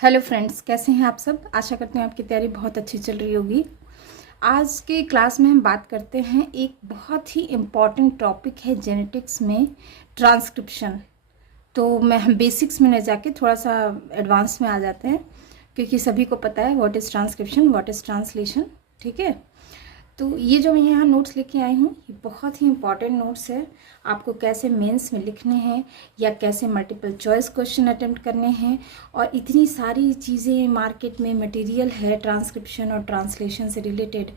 Hello friends, कैसे हैं आप सब। आशा करते हैं आपकी तैयारी बहुत अच्छी चल रही होगी। आज के क्लास में हम बात करते हैं एक बहुत ही इम्पॉर्टेंट टॉपिक है जेनेटिक्स में, ट्रांसक्रिप्शन। तो हम बेसिक्स में न जाके थोड़ा सा एडवांस में आ जाते हैं, क्योंकि सभी को पता है what is transcription, what is translation. ठीक है, तो ये जो मैं यहाँ नोट्स लेके आई हूँ ये बहुत ही इंपॉर्टेंट नोट्स है। आपको कैसे मेंस में लिखने हैं या कैसे मल्टीपल चॉइस क्वेश्चन अटेम्प्ट करने हैं, और इतनी सारी चीज़ें मार्केट में मटेरियल है ट्रांसक्रिप्शन और ट्रांसलेशन से रिलेटेड।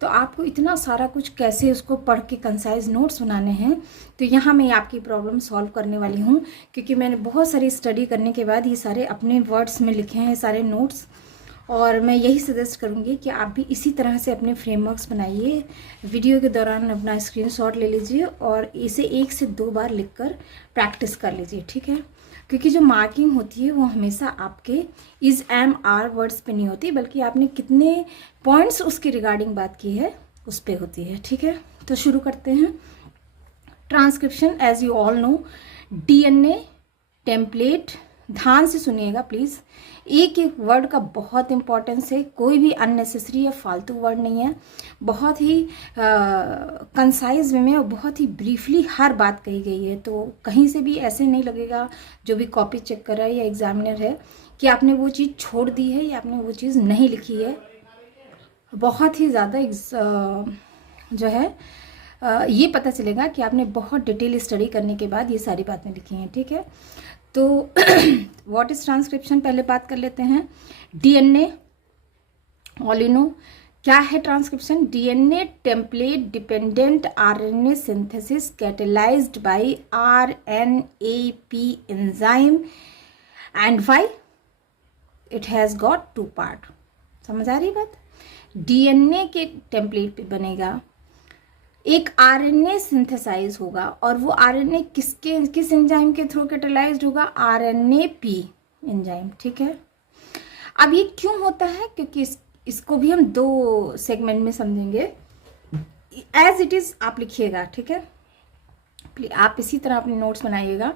तो आपको इतना सारा कुछ कैसे उसको पढ़ के कंसाइज नोट्स बनाने हैं, तो यहाँ मैं आपकी प्रॉब्लम सॉल्व करने वाली हूँ। क्योंकि मैंने बहुत सारी स्टडी करने के बाद ये सारे अपने वर्ड्स में लिखे हैं सारे नोट्स, और मैं यही सजेस्ट करूँगी कि आप भी इसी तरह से अपने फ्रेमवर्क्स बनाइए। वीडियो के दौरान अपना स्क्रीनशॉट ले लीजिए और इसे 1 से 2 बार लिखकर प्रैक्टिस कर लीजिए। ठीक है, क्योंकि जो मार्किंग होती है वो हमेशा आपके इज़ एम आर वर्ड्स पे नहीं होती, बल्कि आपने कितने पॉइंट्स उसके रिगार्डिंग बात की है उस पर होती है। ठीक है, तो शुरू करते हैं। Transcription, as you all know, DNA template. ध्यान से सुनिएगा प्लीज़, एक एक वर्ड का बहुत इंपॉर्टेंस है। कोई भी अननेसेसरी या फालतू वर्ड नहीं है। बहुत ही कंसाइज वे में और बहुत ही ब्रीफली हर बात कही गई है। तो कहीं से भी ऐसे नहीं लगेगा जो भी कॉपी चेक कर रहा है या एग्जामिनर है कि आपने वो चीज़ छोड़ दी है या आपने वो चीज़ नहीं लिखी है। बहुत ही ज़्यादा जो है ये पता चलेगा कि आपने बहुत डिटेल स्टडी करने के बाद ये सारी बातें लिखी हैं। ठीक है, तो व्हाट इज ट्रांसक्रिप्शन पहले बात कर लेते हैं। डीएनए, ऑल यू नो क्या है transcription. DNA template dependent RNA synthesis catalysed by RNAP enzyme, and why it has got 2 part. समझ आ रही बात। डीएनए के टेम्पलेट पे बनेगा, एक आरएनए सिंथेसाइज होगा, और वो आरएनए किस एंजाइम के थ्रू कैटेलाइज्ड होगा, आरएनएपी एंजाइम। ठीक है, अब ये क्यों होता है, क्योंकि इसको भी हम 2 सेगमेंट में समझेंगे। एज इट इज आप लिखिएगा। ठीक है, आप इसी तरह अपने नोट्स बनाइएगा,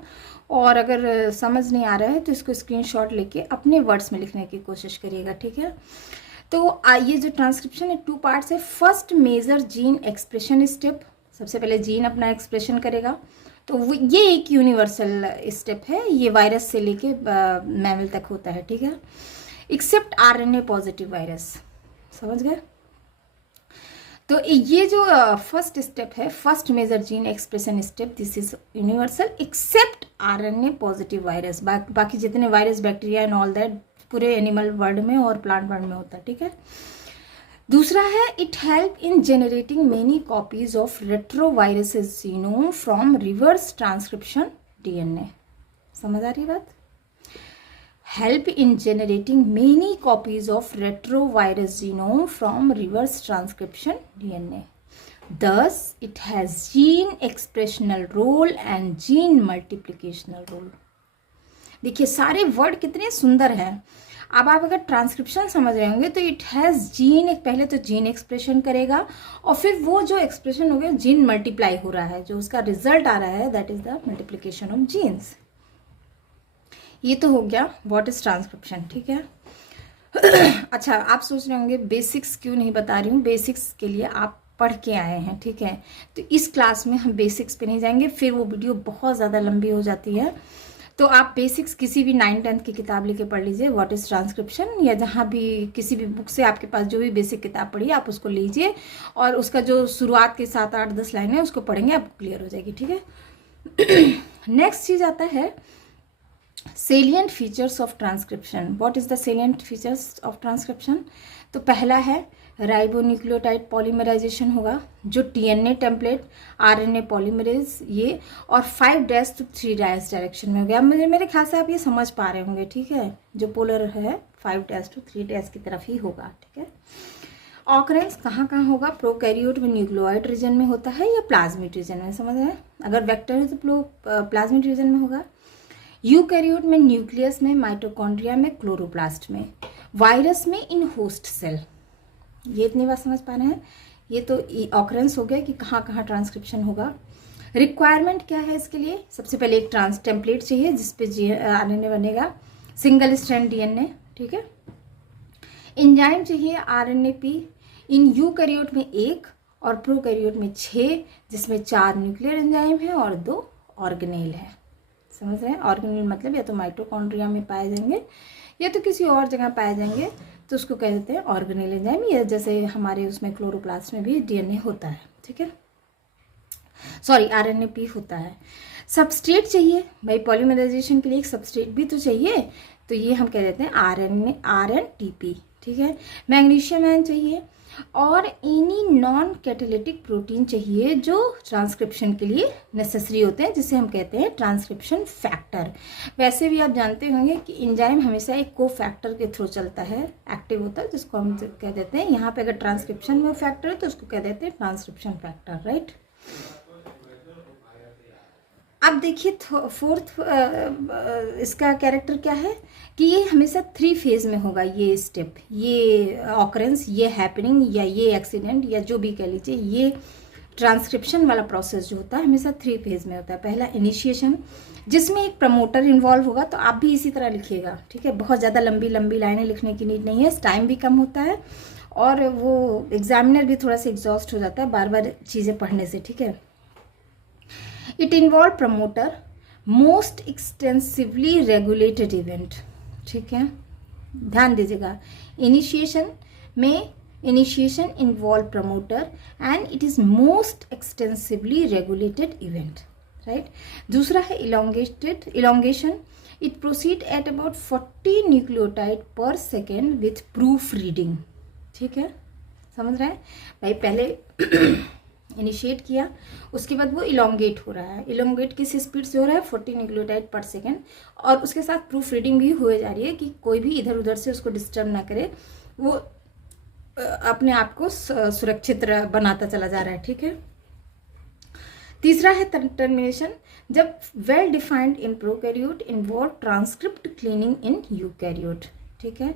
और अगर समझ नहीं आ रहा है तो इसको स्क्रीनशॉट लेके अपने वर्ड्स में लिखने की कोशिश करिएगा। ठीक है, तो ये जो ट्रांसक्रिप्शन है 2 पार्ट्स है। First major gene expression step, सबसे पहले जीन अपना एक्सप्रेशन करेगा। तो ये एक यूनिवर्सल स्टेप है, ये वायरस से लेके मैमल तक होता है। ठीक है, एक्सेप्ट आरएनए पॉजिटिव वायरस। समझ गए। तो ये जो फर्स्ट स्टेप है, first major gene expression step, this is universal except RNA positive virus. बाकी जितने virus, bacteria and all that पूरे एनिमल वर्ल्ड में और प्लांट वर्ल्ड में होता है। ठीक है, दूसरा है it help in generating many copies of retroviruses genome from reverse transcription DNA. समझ आ रही बात। Help in generating many copies of retrovirus genome from reverse transcription DNA. Thus, it has gene expressional role and gene multiplicational role. देखिए सारे word कितने सुंदर हैं। अब आप अगर ट्रांसक्रिप्शन समझ रहे होंगे तो इट हैज़ जीन, पहले तो जीन एक्सप्रेशन करेगा, और फिर वो जो एक्सप्रेशन हो गया जीन मल्टीप्लाई हो रहा है, जो उसका रिजल्ट आ रहा है that is the multiplication of genes. ये तो हो गया व्हाट इज ट्रांसक्रिप्शन। ठीक है अच्छा, आप सोच रहे होंगे बेसिक्स क्यों नहीं बता रही हूँ। बेसिक्स के लिए आप पढ़ के आए हैं। ठीक है, तो इस क्लास में हम बेसिक्स पे नहीं जाएंगे, फिर वो वीडियो बहुत ज़्यादा लंबी हो जाती है। तो आप बेसिक्स किसी भी 9th-10th की किताब लेके पढ़ लीजिए, व्हाट इज ट्रांसक्रिप्शन, या जहाँ भी किसी भी बुक से आपके पास जो भी बेसिक किताब पढ़ी आप उसको लीजिए, और उसका जो शुरुआत के 7, 8, 10 लाइन है उसको पढ़ेंगे, आपको क्लियर हो जाएगी। ठीक है नेक्स्ट चीज आता है salient features of transcription. What is the salient features of transcription. तो पहला है राइबोन्यूक्लियोटाइड पॉलीमराइजेशन होगा, जो टीएनए टेम्पलेट, आरएनए पॉलीमरेज, ये और 5' to 3' डायरेक्शन में हो गया। मेरे ख्याल से आप ये समझ पा रहे होंगे। ठीक है, जो पोलर है 5' to 3' की तरफ ही होगा। ठीक है, ऑकरेंस कहाँ कहाँ होगा, प्रोकैरियोट में न्यूक्लियोइड रीजन में होता है या प्लाज्मिड रीजन में। समझ रहे हैं, अगर वेक्टर है तो प्लाज्मिड रीजन में होगा। यूकैरियोट में न्यूक्लियस में, माइटोकॉन्ड्रिया में, क्लोरोप्लास्ट में, वायरस में इन होस्ट सेल। ये इतनी बात समझ पा रहे हैं। ये तो ऑकरेंस हो गया कि कहाँ कहाँ ट्रांसक्रिप्शन होगा। रिक्वायरमेंट क्या है इसके लिए, सबसे पहले एक टेम्पलेट चाहिए जिसपे आरएनए बनेगा, सिंगल स्ट्रैंड डीएनए, ठीक है। एंजाइम चाहिए RNA-P, इन यूकैरियोट में 1 और प्रोकैरियोट में 6, जिसमें 4 न्यूक्लियर एंजाइम है और 2 ऑर्गेनेल है। समझ रहे हैं? ऑर्गेनेल मतलब या तो माइटोकॉन्ड्रिया में पाए जाएंगे या तो किसी और जगह पाए जाएंगे, तो उसको कह देते हैं ऑर्गेनेल एंजाइम, या जैसे हमारे उसमें क्लोरोप्लास्ट में भी DNA होता है, ठीक है, सॉरी RNA-P होता है। सबस्ट्रेट चाहिए भाई, पॉलीमराइजेशन के लिए एक सबस्ट्रेट भी तो चाहिए, तो ये हम कह देते हैं RNTP, ठीक है। मैग्नीशियम आयन चाहिए और एनी नॉन कैटालिटिक प्रोटीन चाहिए जो ट्रांसक्रिप्शन के लिए नेसेसरी होते हैं, जिसे हम कहते हैं ट्रांसक्रिप्शन फैक्टर। वैसे भी आप जानते होंगे कि एंजाइम हमेशा एक को फैक्टर के थ्रू चलता है, एक्टिव होता है, जिसको हम कह देते हैं, यहाँ पे अगर ट्रांसक्रिप्शन में फैक्टर है तो उसको कह देते हैं ट्रांसक्रिप्शन फैक्टर, राइट। अब देखिए फोर्थ इसका कैरेक्टर क्या है कि ये हमेशा 3 फेज में होगा, ये स्टेप, ये ऑकरेंस, ये हैपनिंग या ये एक्सीडेंट या जो भी कह लीजिए, ये ट्रांसक्रिप्शन वाला प्रोसेस जो होता है हमेशा 3 फेज में होता है। पहला इनिशिएशन, जिसमें एक प्रमोटर इन्वॉल्व होगा, तो आप भी इसी तरह लिखिएगा, ठीक है। बहुत ज़्यादा लंबी लंबी लाइनें लिखने की नीड नहीं है, टाइम भी कम होता है और वो एग्जामिनर भी थोड़ा सा एग्जॉस्ट हो जाता है बार बार चीज़ें पढ़ने से, ठीक है। It involve promoter most extensively regulated event, ठीक है, ध्यान दीजिएगा। इनिशिएशन में initiation involve promoter and it is most extensively regulated event, right. दूसरा है elongation, it proceed at about 40 nucleotide पर सेकेंड विथ प्रूफ रीडिंग, ठीक है, समझ रहे हैं भाई। पहले इनिशिएट किया, उसके बाद वो इलोंगेट हो रहा है, इलोंगेट किस स्पीड से हो रहा है, 40 न्यूक्लियोटाइड पर सेकेंड, और उसके साथ प्रूफ रीडिंग भी हुए जा रही है कि कोई भी इधर उधर से उसको डिस्टर्ब ना करे, वो अपने आप को सुरक्षित बनाता चला जा रहा है, ठीक है। तीसरा है टर्मिनेशन, जब well defined in prokaryote involve transcript cleaning in eukaryote, ठीक है।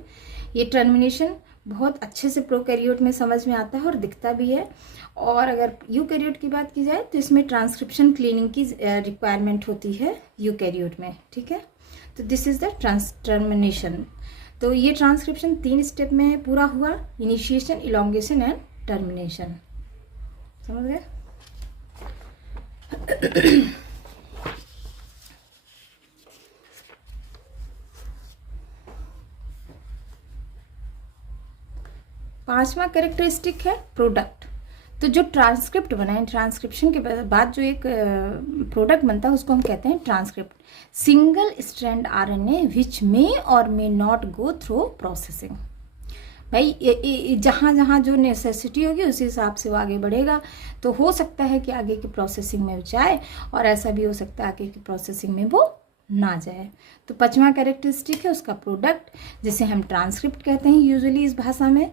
ये टर्मिनेशन बहुत अच्छे से प्रोकैरियोट में समझ में आता है और दिखता भी है, और अगर यूकैरियोट की बात की जाए तो इसमें ट्रांसक्रिप्शन क्लीनिंग की रिक्वायरमेंट होती है यूकैरियोट में, ठीक है। तो दिस इज द टर्मिनेशन। तो ये ट्रांसक्रिप्शन 3 स्टेप में पूरा हुआ, इनिशिएशन, इलोंगेशन एंड टर्मिनेशन, समझ गए। पांचवा कैरेक्टरिस्टिक है प्रोडक्ट। तो जो ट्रांसक्रिप्ट बना है, ट्रांसक्रिप्शन के बाद जो एक प्रोडक्ट बनता है उसको हम कहते हैं ट्रांसक्रिप्ट। सिंगल स्ट्रैंड RNA विच मे और may not go through processing. भाई जहाँ जहाँ जो नेसेसिटी होगी उसी हिसाब से वो आगे बढ़ेगा। तो हो सकता है कि आगे की प्रोसेसिंग में जाए और ऐसा भी हो सकता है आगे की प्रोसेसिंग में वो ना जाए। तो पांचवा कैरेक्टरिस्टिक है उसका प्रोडक्ट, जिसे हम ट्रांसक्रिप्ट कहते हैं यूजुअली इस भाषा में,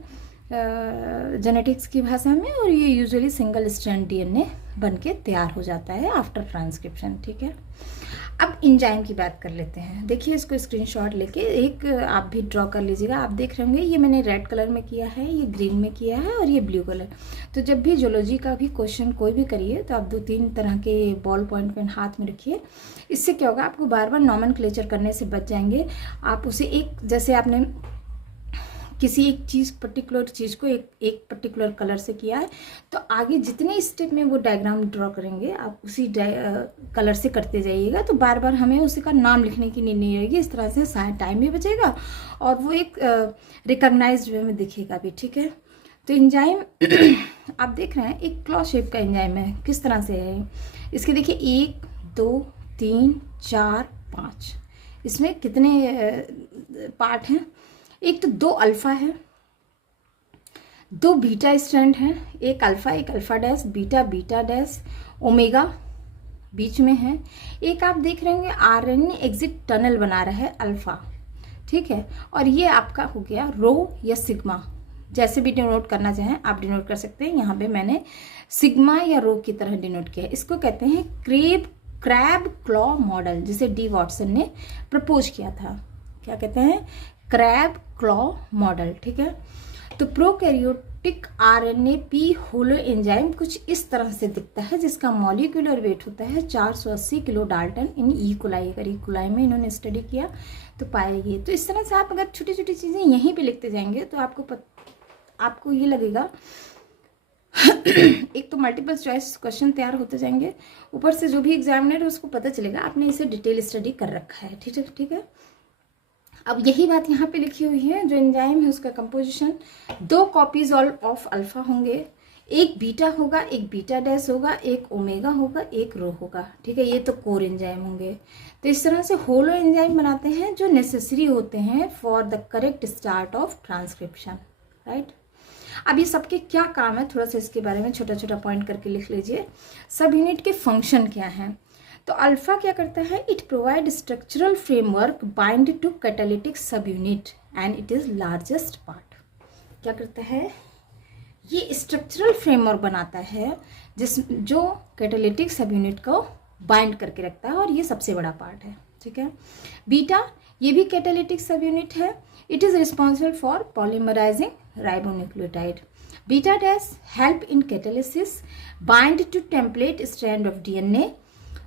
जेनेटिक्स की भाषा में, और ये यूजुअली सिंगल स्ट्रैंड DNA बन के तैयार हो जाता है आफ्टर ट्रांसक्रिप्शन, ठीक है। अब एंजाइम की बात कर लेते हैं। देखिए इसको स्क्रीनशॉट लेके एक आप भी ड्रॉ कर लीजिएगा। आप देख रहे होंगे ये मैंने रेड कलर में किया है, ये ग्रीन में किया है और ये ब्लू कलर। तो जब भी जूलॉजी का भी क्वेश्चन कोई भी करिए तो आप 2-3 तरह के बॉल पॉइंट पेन हाथ में रखिए। इससे क्या होगा, आपको बार बार नॉमेनक्लेचर करने से बच जाएंगे। आप उसे एक, जैसे आपने किसी एक चीज़, पर्टिकुलर चीज़ को एक पर्टिकुलर कलर से किया है, तो आगे जितने स्टेप में वो डायग्राम ड्रॉ करेंगे आप उसी कलर से करते जाइएगा। तो बार बार हमें उसी का नाम लिखने की नीड नहीं रहेगी। इस तरह से शायद टाइम भी बचेगा और वो एक रिकॉग्नाइज्ड वे में दिखेगा भी, ठीक है। तो एंजाइम आप देख रहे हैं एक क्लॉ शेप का एंजाइम है। किस तरह से है इसके, देखिए 1 2 3 4 5, इसमें कितने पार्ट हैं। एक तो 2 अल्फा है, 2 बीटा स्ट्रैंड हैं, एक alpha dash, beta dash, omega बीच में है। एक आप देख रहे होंगे RNA एग्जिट टनल बना रहा है अल्फा, ठीक है। और ये आपका हो गया रो या सिग्मा, जैसे भी डिनोट करना चाहें आप डिनोट कर सकते हैं। यहाँ पे मैंने सिग्मा या रो की तरह डिनोट किया है। इसको कहते हैं क्रैब क्लॉ मॉडल, जिसे D. वॉटसन ने प्रपोज किया था। क्या कहते हैं, क्रैब क्लॉ मॉडल, ठीक है। तो prokaryote synthetic RNA P holo enzyme कुछ इस तरह से दिखता है, जिसका मॉलिक्यूलर वेट होता है 480 किलो डाल्टन इन ई कोलाई। अगर ई कोलाई में इन्होंने स्टडी किया तो पाएंगे। तो इस तरह से आप अगर छोटी छोटी चीज़ें यहीं पे लिखते जाएंगे तो आपको ये लगेगा एक तो मल्टीपल चॉइस क्वेश्चन तैयार होते जाएंगे, ऊपर से जो भी एग्जामिनर है उसको पता चलेगा आपने इसे डिटेल स्टडी कर रखा है। ठीक है। अब यही बात यहाँ पे लिखी हुई है, जो एंजाइम है उसका कंपोजिशन 2 कॉपीज ऑफ अल्फा होंगे, एक बीटा होगा, एक बीटा डैश होगा, एक ओमेगा होगा, एक रो होगा। ठीक है, ये तो कोर एंजाइम होंगे। तो इस तरह से होलो एंजाइम बनाते हैं जो नेसेसरी होते हैं for the correct start of transcription, right. अब ये सबके क्या काम है, थोड़ा सा इसके बारे में छोटा छोटा पॉइंट करके लिख लीजिए। सब यूनिट के फंक्शन क्या हैं। तो अल्फा क्या करता है, it provide structural framework bind to catalytic subunit and it is largest part. क्या करता है, ये स्ट्रक्चरल फ्रेमवर्क बनाता है जो कैटालिटिक सब यूनिट को बाइंड करके रखता है और ये सबसे बड़ा पार्ट है। ठीक है। बीटा, ये भी कैटालिटिक सब यूनिट है, it is responsible for polymerising ribonucleotide. Beta dash help in catalysis bind to template strand of DNA.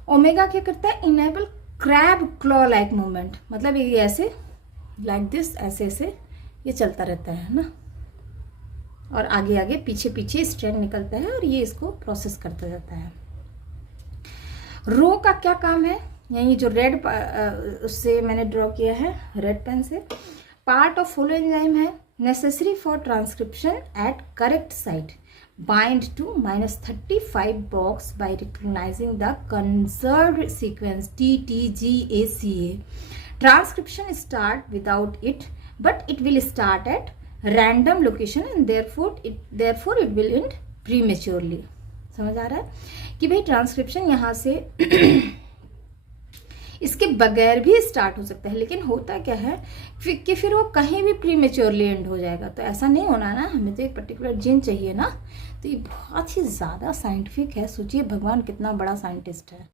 Omega क्या करता है, enable crab claw like movement, मतलब ये ऐसे लाइक दिस, ऐसे ऐसे ये चलता रहता है ना, और आगे आगे पीछे पीछे स्ट्रैंड निकलता है और ये इसको प्रोसेस करता जाता है। रो का क्या काम है, यानी जो रेड उससे मैंने ड्रॉ किया है रेड पेन से, पार्ट ऑफ होलो एंजाइम है, necessary for transcription at correct site, bind to -35 box by recognizing the conserved sequence TTGACA. Transcription start without it, but it will start at random location and therefore it will end prematurely. समझ आ रहा है कि भाई transcription यहाँ से इसके बगैर भी स्टार्ट हो सकता है, लेकिन होता क्या है कि फिर वो कहीं भी प्रीमेच्योरली एंड हो जाएगा। तो ऐसा नहीं होना ना, हमें तो एक पर्टिकुलर जीन चाहिए ना। तो ये बहुत ही ज़्यादा साइंटिफिक है। सोचिए भगवान कितना बड़ा साइंटिस्ट है।